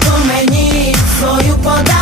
Що мені свою пода.